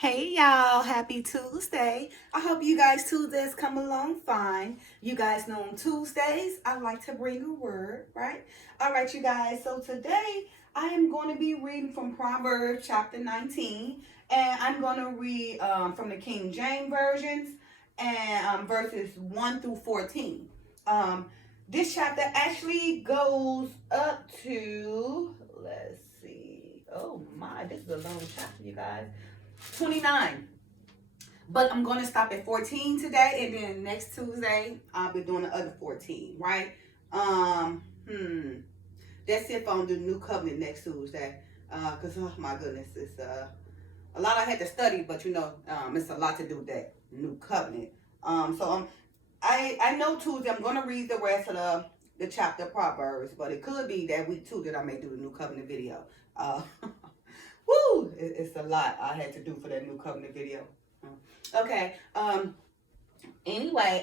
Hey y'all, happy Tuesday. I hope you guys Tuesdays come along fine. You guys know on Tuesdays, I like to bring a word, right? All right, you guys. So today I am going to be reading from Proverbs chapter 19, and I'm going to read from the King James versions and verses 1 through 14. Um, this chapter actually goes up to, let's see, oh my, this is a long chapter, you guys. 29. But I'm going to stop at 14 today, and then next Tuesday I'll be doing the other 14, right? Um, hmm. That's if I'm doing New Covenant next Tuesday. Cause oh my goodness, it's a lot I had to study, but it's a lot to do with that New Covenant. I know Tuesday I'm gonna read the rest of the chapter of Proverbs, but it could be that week too that I may do the New Covenant video. Uh, Woo! It's a lot I had to do for that New Covenant video. Okay. Anyway,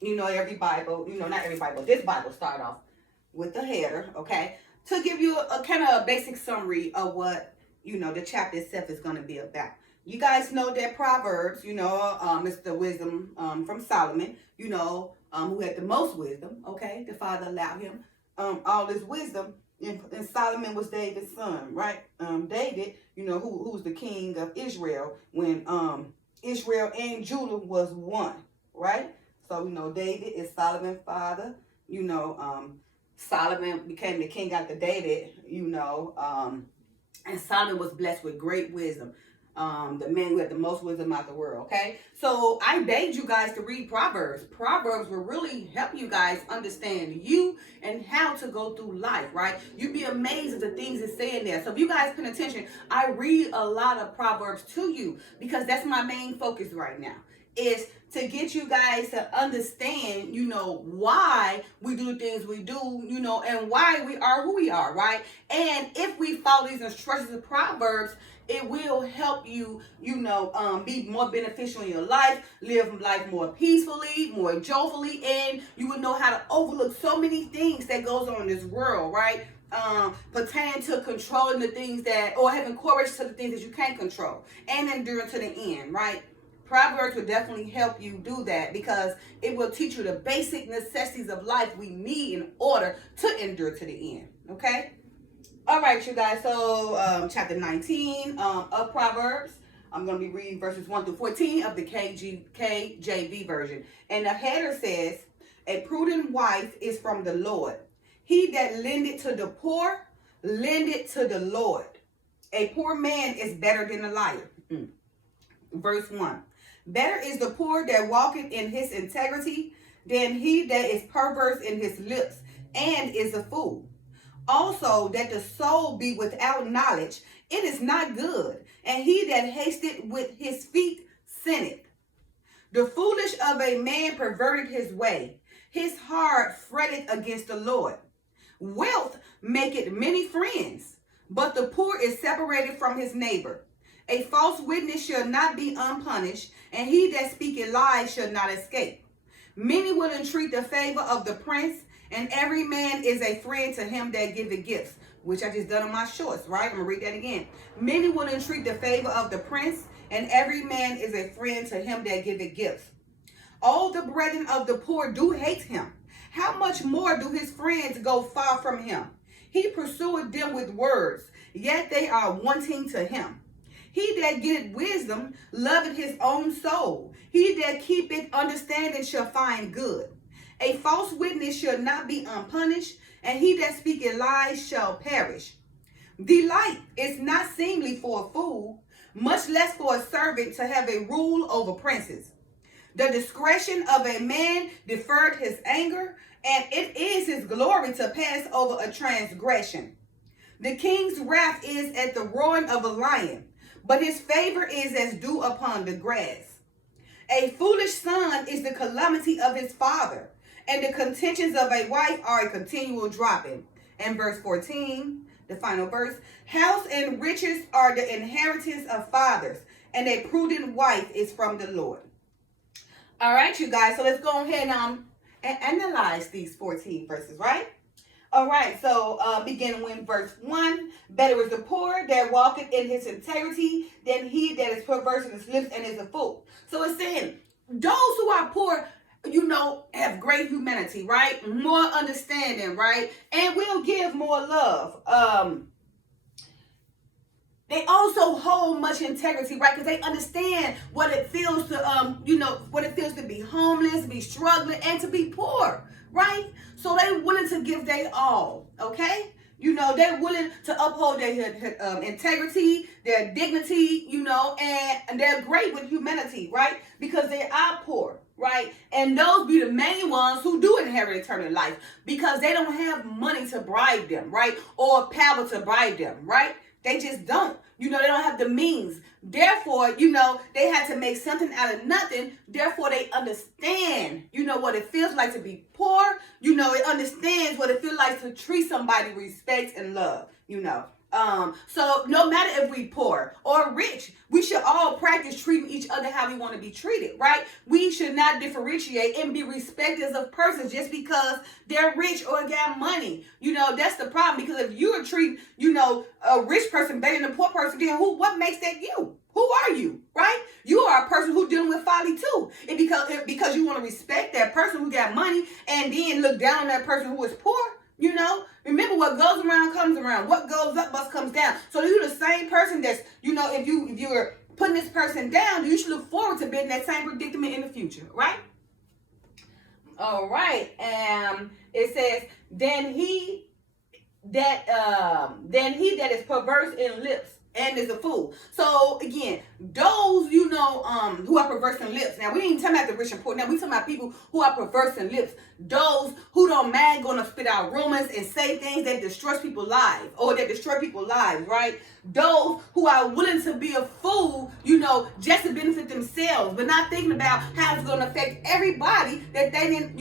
every Bible, not every Bible, this Bible start off with the header, okay? To give you a kind of a basic summary of what, the chapter itself is going to be about. You guys know that Proverbs, it's the wisdom from Solomon, who had the most wisdom, okay? The Father allowed him all this wisdom. And Solomon was David's son, right? David, who's the king of Israel when Israel and Judah was one, right? So, David is Solomon's father. Solomon became the king after David, and Solomon was blessed with great wisdom. The man who had the most wisdom out the world, okay? So I begged you guys to read Proverbs. Proverbs will really help you guys understand you and how to go through life, right? You'd be amazed at the things it's saying there. So if you guys pay attention, I read a lot of Proverbs to you because that's my main focus right now. Is to get you guys to understand, why we do the things we do, and why we are who we are, right? And if we follow these instructions of Proverbs, it will help you, be more beneficial in your life, live life more peacefully, more joyfully, and you will know how to overlook so many things that goes on in this world, right? Pertaining to controlling the things that, or having courage to the things that you can't control, and enduring to the end, right? Proverbs will definitely help you do that because it will teach you the basic necessities of life we need in order to endure to the end, okay? All right, you guys, so chapter 19 of Proverbs. I'm going to be reading verses 1 through 14 of the KJV version. And the header says, a prudent wife is from the Lord. He that lendeth to the poor, lendeth to the Lord. A poor man is better than a liar. Verse 1. Better is the poor that walketh in his integrity than he that is perverse in his lips and is a fool. Also, that the soul be without knowledge, it is not good. And he that hasteth with his feet sinneth. The foolish of a man perverted his way. His heart fretteth against the Lord. Wealth maketh many friends, but the poor is separated from his neighbor. A false witness shall not be unpunished, and he that speaketh lies shall not escape. Many will entreat the favor of the prince, and every man is a friend to him that giveth gifts, which I just done on my shorts, right? I'm going to read that again. Many will entreat the favor of the prince, and every man is a friend to him that giveth gifts. All the brethren of the poor do hate him. How much more do his friends go far from him? He pursueth them with words, yet they are wanting to him. He that getteth wisdom loveth his own soul. He that keepeth understanding shall find good. A false witness shall not be unpunished, and he that speaketh lies shall perish. Delight is not seemly for a fool, much less for a servant to have a rule over princes. The discretion of a man deferred his anger, and it is his glory to pass over a transgression. The king's wrath is at the roaring of a lion, but his favor is as dew upon the grass. A foolish son is the calamity of his father, and the contentions of a wife are a continual dropping. And verse 14, the final verse, house and riches are the inheritance of fathers, and a prudent wife is from the Lord. All right, you guys, so let's go ahead and analyze these 14 verses, right? All right, so beginning with verse 1. Better is the poor that walketh in his integrity than he that is perverse in his lips and is a fool. So it's saying, those who are poor, have great humanity, right? More understanding, right? And will give more love. They also hold much integrity, right? Because they understand what it feels to, what it feels to be homeless, be struggling, and to be poor, right? So they're willing to give their all, okay? They're willing to uphold their integrity, their dignity, and they're great with humanity, right? Because they are poor, right? And those be the main ones who do inherit eternal life because they don't have money to bribe them, right? Or power to bribe them, right? They just don't. They don't have the means. Therefore, they had to make something out of nothing. Therefore, they understand, what it feels like to be poor. It understands what it feels like to treat somebody with respect and love. So no matter if we poor or rich, we should all practice treating each other how we want to be treated, right? We should not differentiate and be respecters of persons just because they're rich or got money. That's the problem, because if you treat, a rich person better than a poor person, then what makes that you? Who are you, right? You are a person who's dealing with folly too. And because you want to respect that person who got money and then look down on that person who is poor, remember, what goes around comes around. What goes up must comes down. So you're the same person that's, if you're putting this person down, you should look forward to being in that same predicament in the future, right? All right. It says, then he that is perverse in lips and is a fool. So again, those who are perverse in lips. Now we ain't talking about the rich and poor. Now we talking about people who are perverse in lips. Those who don't mind going to spit out rumors and say things that destroy people's lives right? Those who are willing to be a fool, just to benefit themselves, but not thinking about how it's going to affect everybody that they didn't,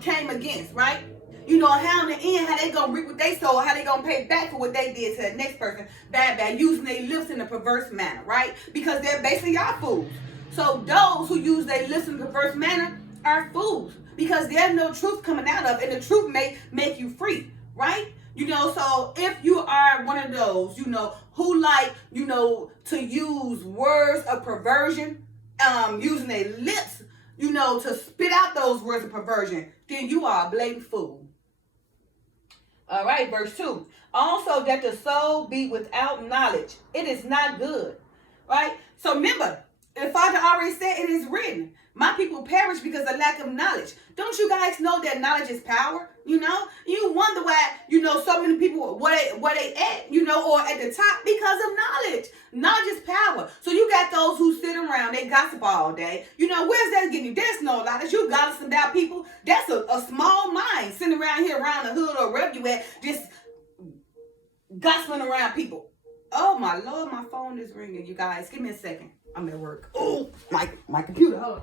came against, right? How in the end, how they gonna reap what they sow, how they gonna pay back for what they did to the next person by using their lips in a perverse manner, right? Because they're basically our fools. So those who use their lips in a perverse manner are fools because there's no truth coming out of it, and the truth may make you free, right? So if you are one of those, who like, to use words of perversion, using their lips, to spit out those words of perversion, then you are a blatant fool. All right, verse 2. Also, that the soul be without knowledge, it is not good. Right? So remember, the Father already said it is written, my people perish because of lack of knowledge. Don't you guys know that knowledge is power? You wonder why, so many people, where they at, or at the top, because of knowledge. Knowledge is power. So you got those who sit around, they gossip all day. Where's that getting you? There's no knowledge. You gossiping about people. That's a small mind sitting around here around the hood or wherever you at, just gossiping around people. Oh my Lord, my phone is ringing, you guys. Give me a second. I'm at work. Oh, my computer. Hold on.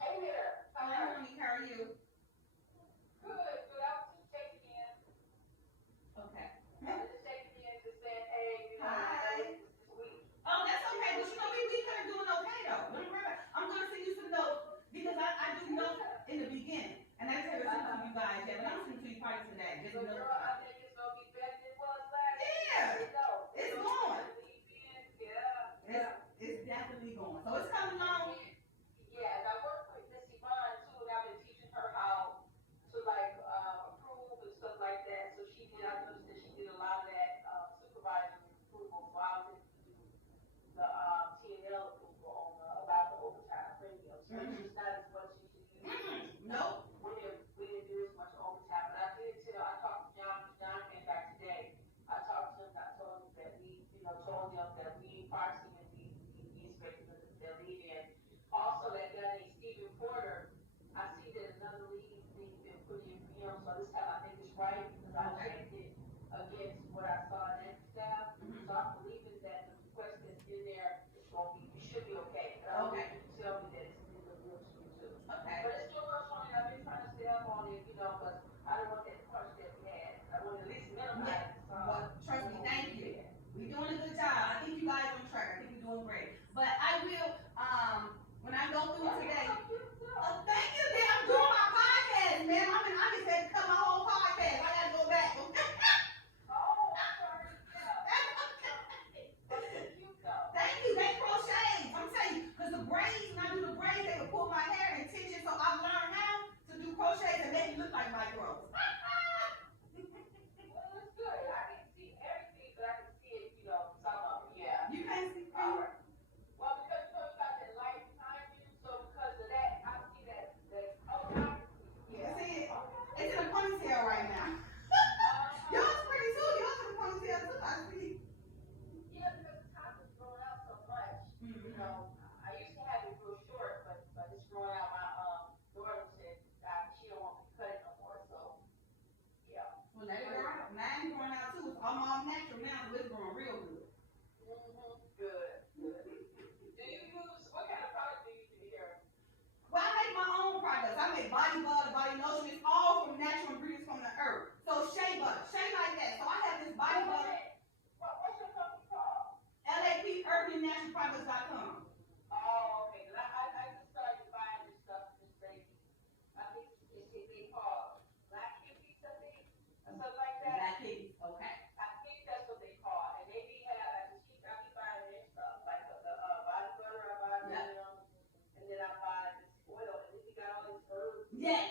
Hey there. Hi, honey. How are you? Good. Good. I was just checking in. Okay. I was just checking in to say, hey, hi. This week. Oh, that's okay. But we kind of doing okay though. Don't worry about it. I'm gonna send you some notes because I do notes in the beginning, and I haven't sent to you guys yet. But I'm sending to you prior to that. Just so girl, I think it's gonna be better than it was last year. Yeah. It's going. Yeah. It's definitely going. So it's coming along. Yeah, and I work with Miss Yvonne too, and I've been teaching her how to approve and stuff like that. So I noticed that she did a lot of that supervisory approval. So I was able to do the T&L approval on about the overtime premium. So it's not as much as you used to. No. We didn't do as much overtime, but I talked to John. John came back today. I talked to him. I told him that told them that we approximately expected the lead in. Also, that guy named Stephen Porter, I see that another lead being put in for him, so this time I think it's right because I checked it against what I saw in that staff. So I'm believing that the request that's in there is going to be, you should be okay. Okay. You tell me just had to cut my whole podcast. I gotta go back. Thank you. They crochet. I'm telling you, because the braids, when I do the braids, they would pull my hair and tension. So I learned how to do crochets and make it look like micros. You can't see. It's in a ponytail right now. Yours pretty too. Yours in a ponytail too. I see. Well, let it grow out. Mine growing out too. I'm all natural now, so it's growing real good. Well, I make my own products. I make body butter, body lotion. It's all from natural ingredients from the earth. So shea butter, shea like that. So I have this body butter. LAPUrbanNaturalProducts.com. Black Kitties, okay. Yes.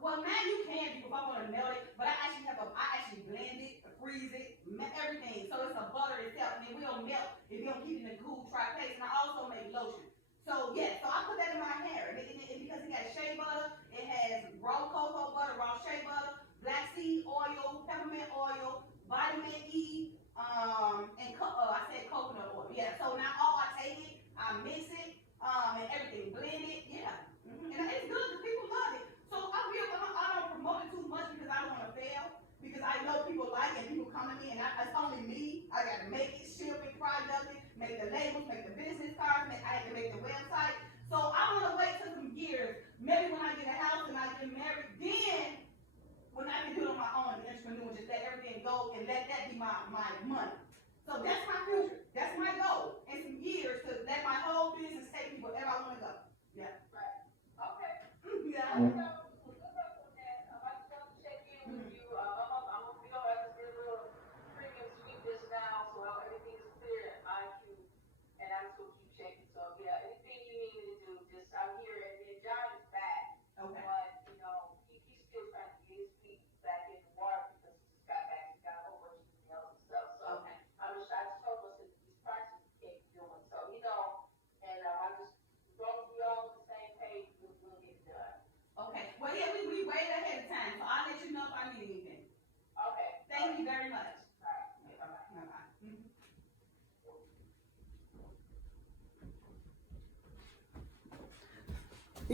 Well, man, you can do if I want to melt it, but I actually blend it, freeze it, everything. So it's a butter itself, and it will melt if you don't keep it in a cool, dry place. And I also make lotion. So yeah, so I put that in my hair, and because it has shea butter, it has raw cocoa butter, raw shea butter, black seed oil, peppermint oil, vitamin E, and I said coconut oil. Yeah. So now I take it, I mix it, and everything, blend it. Yeah. And it's good because people love it. So I don't promote it too much because I don't want to fail. Because I know people like it, and people come to me, and it's only me. I got to make it, ship it, product it, make the labels, make the business cards, I have to make the website. So I want to wait till some years. Maybe when I get a house and I get married, then when I can do it on my own, the entrepreneur, just let everything go and let that be my money. So that's my future. That's my goal. In some years to let my whole business take me wherever I want to go. Yeah. Right. Okay. Yeah. Okay. Well, yeah, we way ahead of time, so I'll let you know if I need anything. Okay. Thank you very much. All right. Okay, bye-bye. Bye-bye.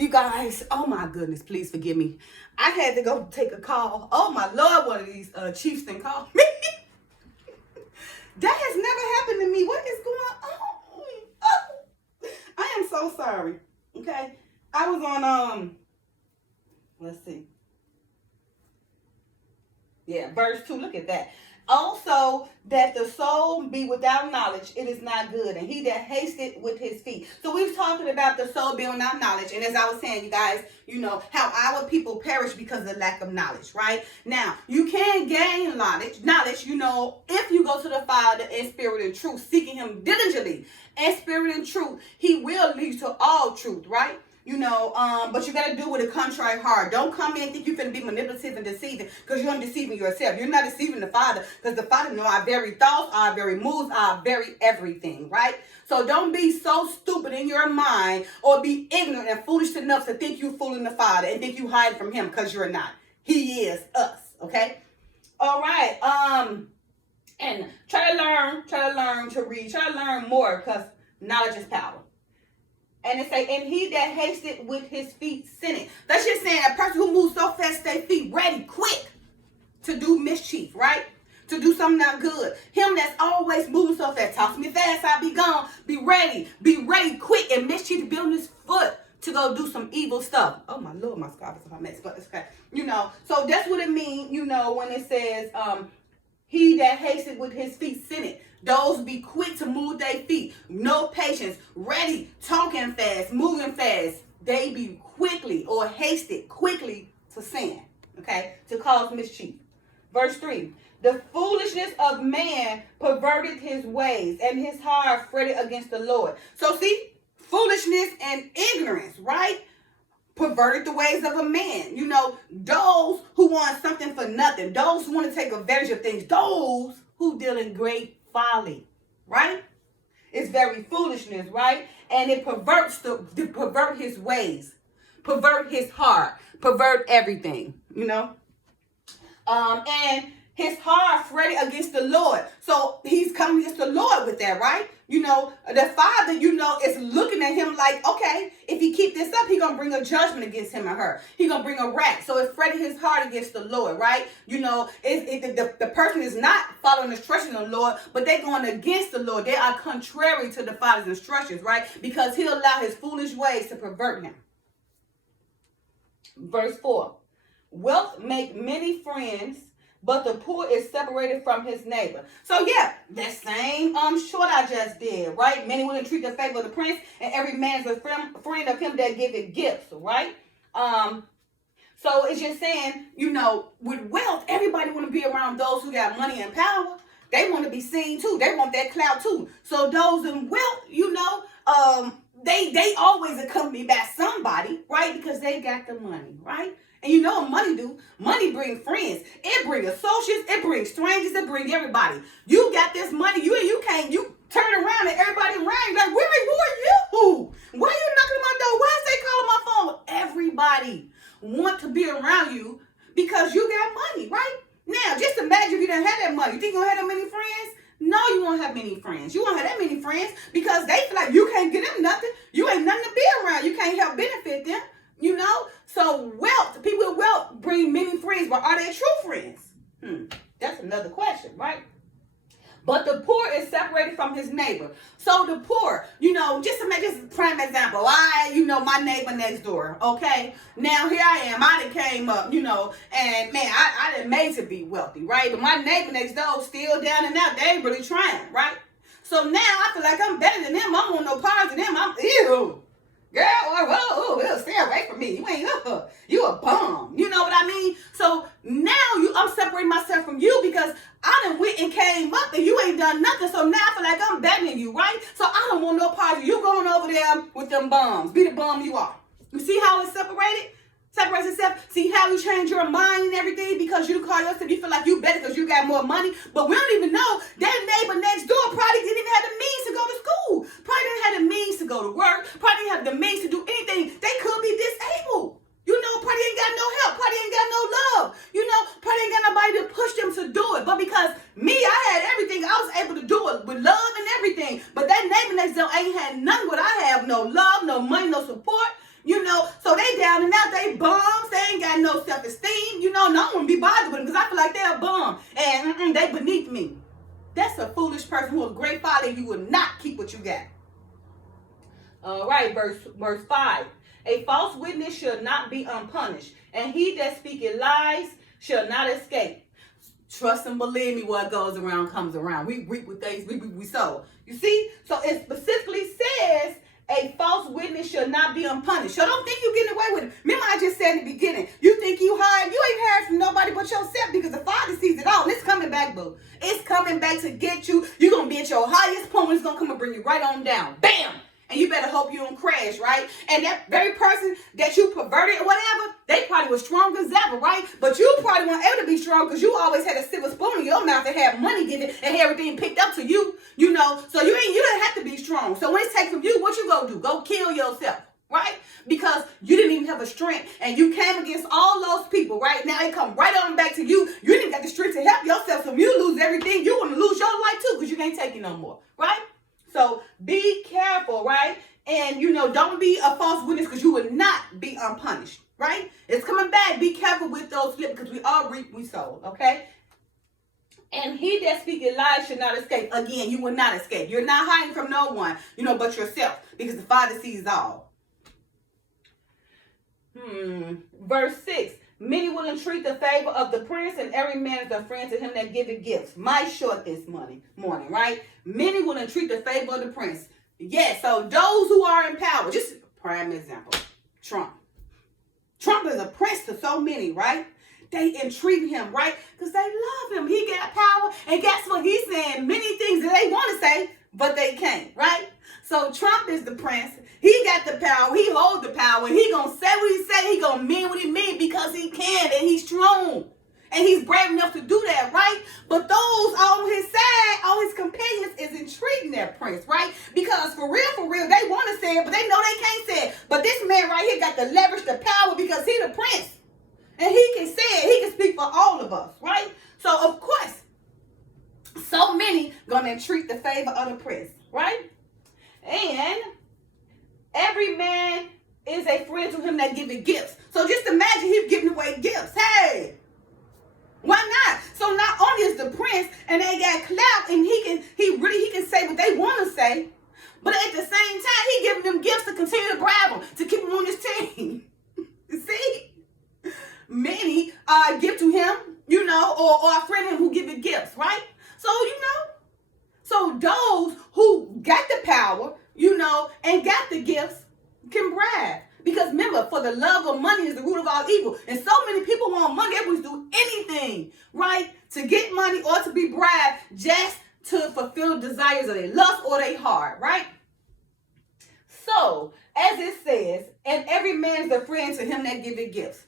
You guys, oh my goodness, please forgive me. I had to go take a call. Oh my Lord, one of these chiefs called me. That has never happened to me. What is going on? Oh, I am so sorry. Okay. I was on let's see. Yeah, verse 2. Look at that. Also, that the soul be without knowledge, it is not good. And he that hasted with his feet. So we've talking about the soul being without knowledge. And as I was saying, you guys, you know, how our people perish because of the lack of knowledge, right? Now, you can gain knowledge, you know, if you go to the Father in spirit and truth, seeking him diligently. In spirit and truth, he will lead you to all truth, right? You know, but you got to do it with a contrite heart. Don't come in and think you're going to be manipulative and deceiving because you're deceiving yourself. You're not deceiving the Father because the Father knows our very thoughts, our very moves, our very everything, right? So don't be so stupid in your mind or be ignorant and foolish enough to think you're fooling the Father and think you hide from him because you're not. He is us, okay? All right. And try to learn to read. Try to learn more because knowledge is power. And it say, and he that hasted with his feet sinned. That's just saying a person who moves so fast, their feet ready, quick to do mischief, right? To do something not good. Him that's always moving so fast. Toss me fast, I'll be gone. Be ready, quick, and mischief, building his foot to go do some evil stuff. Oh my Lord, my scarf is on my mess, but it's okay. You know, so that's what it means, you know, when it says, he that hasted with his feet sinned. Those be quick to move their feet. No patience. Ready. Talking fast. Moving fast. they be quickly or hasted quickly to sin, okay, to cause mischief. Verse 3, the foolishness of man perverted his ways, and his heart fretted against the Lord. So see, foolishness and ignorance, right? Perverted the ways of a man. You know, those who want something for nothing, those who want to take advantage of things, those who deal in great folly, right? It's very foolishness, right? And it perverts pervert his ways, pervert his heart, pervert everything, you know. And his heart fretted against the Lord. So he's coming against the Lord with that, right? You know, the Father, you know, is looking at him like, okay, if he keep this up, he's going to bring a judgment against him or her. He's going to bring a wrath. So it fretted his heart against the Lord, right? You know, the person is not following the instructions of the Lord, but they're going against the Lord. They are contrary to the Father's instructions, right? Because he'll allow his foolish ways to pervert him. Verse 4, wealth make many friends, but the poor is separated from his neighbor. So yeah, that same short I just did, right? Many will entreat the favor of the prince, and every man is a friend of him that giveth gifts, right? So it's just saying, you know, with wealth, everybody want to be around those who got money and power. They want to be seen too. They want that clout too. So those in wealth, you know, they always accompanied by somebody, right? Because they got the money, right? And you know what money do? Money bring friends. It bring associates. It brings strangers. It bring everybody. You got this money. You turn around and everybody around you like, who are you? Why are you knocking on my door? Why is they calling my phone? Everybody want to be around you because you got money, right? Now, just imagine if you didn't have that money. You think you're going to have that many friends? No, you won't have many friends. You won't have that many friends because they feel like you can't get them nothing. You ain't nothing to be around. You can't help benefit them. You know, so wealth, people with wealth bring many friends, but are they true friends? That's another question, right? But the poor is separated from his neighbor. So the poor, you know, just to make this prime example, my neighbor next door, okay? Now here I am, I done came up, you know, and man, I done made to be wealthy, right? But my neighbor next door still down and out, they ain't really trying, right? So now I feel like I'm better than them. I don't want no parts of them. I'm ew. Girl, stay away from me. You ain't you a bum. You know what I mean? So now I'm separating myself from you because I done went and came up and you ain't done nothing. So now I feel like I'm better than you, right? So I don't want no part of you. You going over there with them bums. Be the bum you are. You see how it's separated? Separates itself. See how you change your mind and everything because you call yourself, you feel like you better because you got more money. But we don't even know that neighbor next door probably didn't even have the means to go to school. Probably didn't have the means to go to work. Probably didn't have the means to do anything. They could be disabled. You know, probably ain't got no help. Probably ain't got no love. You know, probably ain't got nobody to push them to do it. But because me, I had everything. I was able to do it with love and everything. But that neighbor next door ain't had none of what I have. No love, no money, no support. You know, so they down and out, they bums, they ain't got no self-esteem, you know, and I don't want to be bothered with them because I feel like they're a bum, and they beneath me. That's a foolish person who is great folly, you will not keep what you got. All right, verse 5. A false witness shall not be unpunished, and he that speaketh lies shall not escape. Trust and believe me, what goes around comes around. We reap with things we sow. You see? So it specifically says, a false witness shall not be unpunished. So don't think you're getting away with it. Remember I just said in the beginning, you think you hide, you ain't heard from nobody but yourself because the Father sees it all. And it's coming back, boo. It's coming back to get you. You're going to be at your highest point. It's going to come and bring you right on down. Bam! And you better hope you don't crash, right? And that very person that you perverted or whatever, they probably was strong as ever, right? But you probably weren't able to be strong because you always had a silver spoon in your mouth and had money given and everything picked up to you, you know. So you didn't have to be strong. So when it's taken from you, what you gonna do? Go kill yourself, right? Because you didn't even have a strength and you came against all those people, right? Now they come right on back to you. You didn't got the strength to help yourself. So when you lose everything, you want to lose your life too because you can't take it no more, right? So be careful, right? And, you know, don't be a false witness because you will not be unpunished, right? It's coming back. Be careful with those lips because we all reap, we sow, okay? And he that speaketh lies should not escape. Again, you will not escape. You're not hiding from no one, you know, but yourself because the Father sees all. Verse 6. Many will entreat the favor of the prince, and every man is a friend to him that giveth gifts. My short this morning, right? Many will entreat the favor of the prince. Yes, so those who are in power, just a prime example. Trump. Trump is a prince to so many, right? They entreat him, right? Because they love him. He got power. And guess what? He's saying many things that they want to say, but they can't, right? So Trump is the prince. He got the power. He holds the power. He going to say what he say. He going to mean what he mean because he can and he's strong. And he's brave enough to do that, right? But those on his side, all his companions is entreating that prince, right? Because for real, they want to say it, but they know they can't say it. But this man right here got the leverage, the power, because he the prince. And he can say it. He can speak for all of us, right? So, of course, so many going to entreat the favor of the prince, right? And every man is a friend to him that giveth gifts. So just imagine he's giving away gifts. Hey, why not? So not only is the prince and they got clout and he can say what they want to say, but at the same time he giving them gifts to continue to bribe them, to keep them on his team. See? Many give to him, or a friend of him who give it gifts, right? So, so those who got the power, and got the gifts can bribe. Because remember, for the love of money is the root of all evil. And so many people want money. They will do anything, right, to get money or to be bribed just to fulfill desires of their lust or their heart, right? So, as it says, and every man is a friend to him that giveth gifts.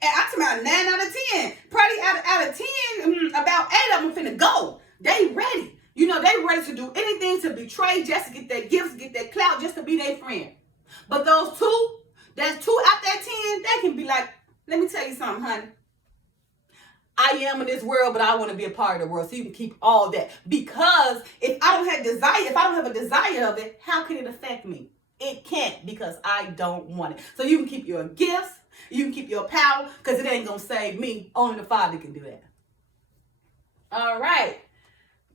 And I'm talking about 9 out of 10. Probably out of 10, about 8 of them finna go. They ready. They ready to do anything to betray just to get their gifts, get their clout, just to be their friend. But those that's 2 out that 10, they can be like, let me tell you something, honey. I am in this world, but I want to be a part of the world. So you can keep all that. Because if I don't have a desire of it, how can it affect me? It can't, because I don't want it. So you can keep your gifts, you can keep your power, because it ain't going to save me. Only the Father can do that. All right.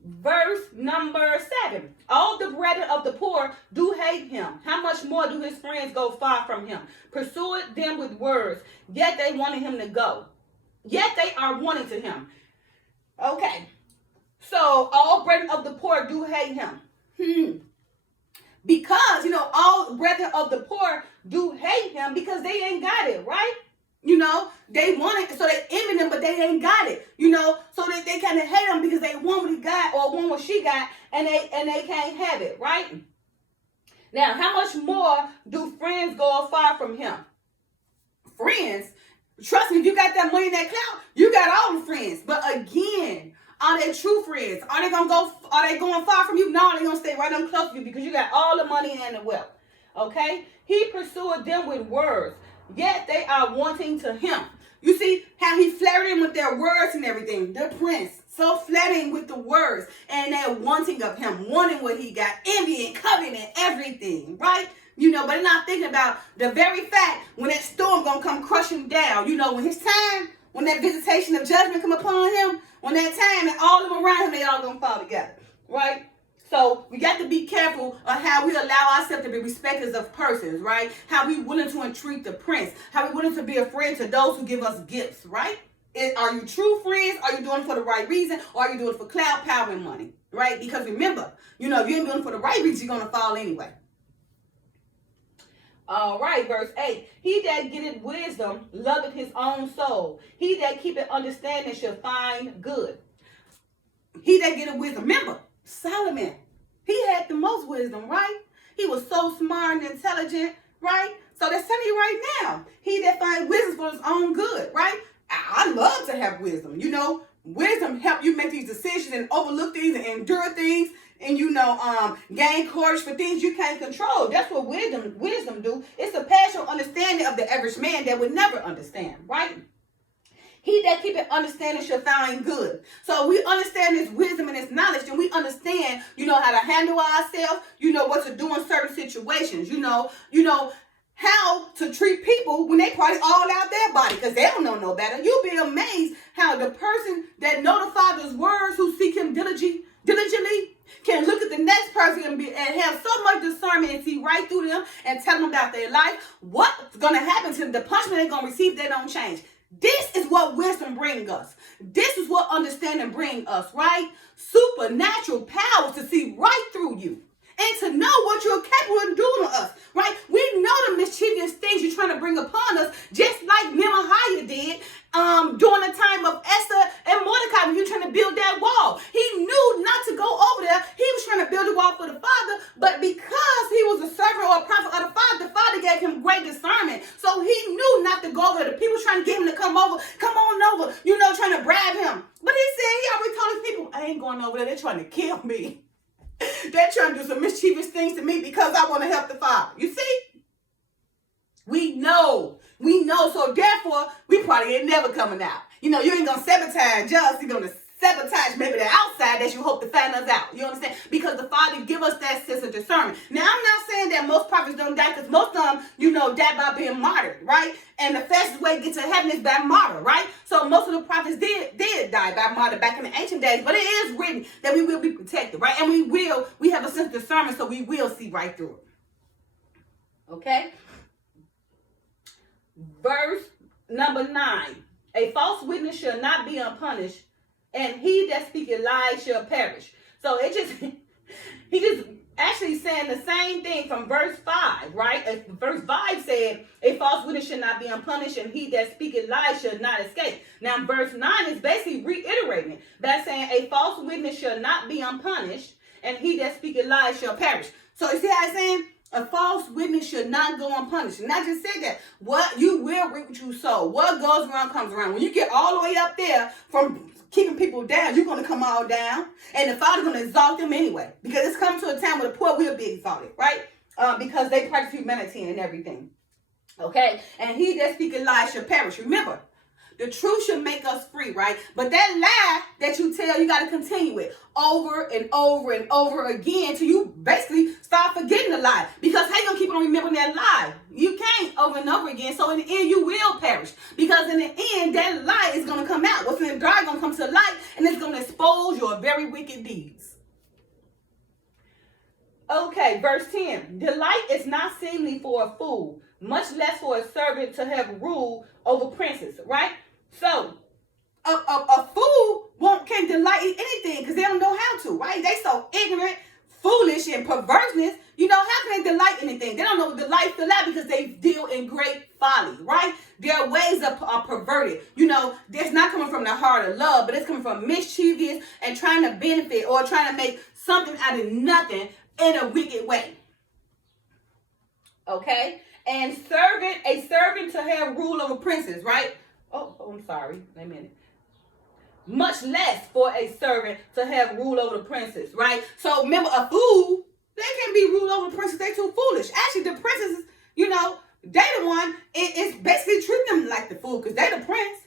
Verse number 7. All the brethren of the poor do hate him. How much more do his friends go far from him? Pursued them with words, yet they wanted him to go. Yet they are wanting to him. Okay. So all brethren of the poor do hate him. Because, all brethren of the poor do hate him because they ain't got it, right? They want it, so they envy them, but they ain't got it, so they kind of hate him because they want what he got or want what she got, and they can't have it, right? Now, how much more do friends go far from him? Friends, trust me, if you got that money and that clout, you got all the friends. But again, are they true friends? Are they going far from you? No, they're going to stay right on close to you because you got all the money and the wealth, okay? He pursued them with words, yet they are wanting to him. You see how he flattered them with their words and everything. The prince, so flattering with the words. And they're wanting of him, wanting what he got, envying, coveting everything, right? But they're not thinking about the very fact when that storm going to come crushing down. When his time, when that visitation of judgment come upon him, when that time and all of them around him, they all going to fall together, right? So we got to be careful of how we allow ourselves to be respecters of persons, right? How we willing to entreat the prince. How we willing to be a friend to those who give us gifts, right? Are you true friends? Are you doing it for the right reason? Or are you doing it for clout, power, and money, right? Because remember, if you ain't doing it for the right reason, you're going to fall anyway. All right, verse 8. He that getteth wisdom loveth his own soul. He that keepeth understanding shall find good. He that getteth wisdom. Remember, Solomon, he had the most wisdom, right? He was so smart and intelligent, right? So that's telling you right now, he that finds wisdom for his own good, right? I love to have wisdom. Wisdom help you make these decisions and overlook things and endure things and, gain courage for things you can't control. That's what wisdom do. It's a passion understanding of the average man that would never understand, right? He that keepeth understanding shall find good. So we understand this wisdom and this knowledge, and we understand, how to handle ourselves, what to do in certain situations, how to treat people when they probably all out their body because they don't know no better. You'll be amazed how the person that know the Father's words, who seek him diligently, can look at the next person and have so much discernment and see right through them and tell them about their life, what's going to happen to them, the punishment they're going to receive, they don't change. This is what wisdom brings us. This is what understanding brings us, right? Supernatural powers to see right through you and to know what you're capable of doing to us, right? We know the mischievous things you're trying to bring upon us, just like Nehemiah did during the time of Esther and Mordecai when he was trying to build that wall. He knew not to go over there. He was trying to build a wall for the Father, but because he was a servant or a prophet of the Father gave him great discernment. So he knew not to go over there. The people trying to get him to come over, come on over, trying to bribe him. But he said, he already told his people, I ain't going over there. They're trying to kill me. They're trying to do some mischievous things to me because I want to help the Father. You see? We know. So therefore, we probably ain't never coming out. You ain't going to sabotage us. You're going to sabotage maybe the outside that you hope to find us out. You understand? Because the Father give us that sense of discernment. Now, I'm not saying that most prophets don't die, because most of them, die by being martyred, right? And the fastest way to get to heaven is by martyr, right? So most of the prophets did die by martyr back in the ancient days, but it is written that we will be protected, right? And we have a sense of discernment, so we will see right through it. Okay? Verse number 9. A false witness shall not be unpunished, and he that speaketh lies shall perish. So he just actually saying the same thing from verse 5, right? Verse 5 said, a false witness shall not be unpunished, and he that speaketh lies shall not escape. Now verse 9 is basically reiterating it by saying, a false witness shall not be unpunished, and he that speaketh lies shall perish. So you see how it's saying? A false witness should not go unpunished. And I just said that. What you will reap what you sow. What goes around comes around. When you get all the way up there from keeping people down, you're going to come all down. And the Father's going to exalt them anyway. Because it's come to a time where the poor will be exalted, right? Because they practice humanity and everything. Okay? And he that speaketh lies shall perish. Remember, the truth should make us free, right? But that lie that you tell, you got to continue it over and over and over again till you basically start forgetting the lie. Because how you going to keep on remembering that lie? You can't over and over again. So in the end, you will perish. Because in the end, that lie is going to come out. What's in the dark is going to come to the light, and it's going to expose your very wicked deeds. Okay, verse 10. Delight is not seemly for a fool, much less for a servant to have rule over princes, right? So, a fool can't delight in anything because they don't know how to, right? They so ignorant, foolish, and perverseness. How can they delight in anything? They don't know what delight feel like because they deal in great folly, right? Their ways are perverted. It's not coming from the heart of love, but it's coming from mischievous and trying to benefit or trying to make something out of nothing in a wicked way. Okay? And a servant to have rule over princes, right? Oh, I'm sorry. Wait a minute. Much less for a servant to have rule over the princes, right? So remember, a fool, they can't be ruled over the princes. They're too foolish. Actually, the princes, they the one, it's basically treating them like the fool because they the prince.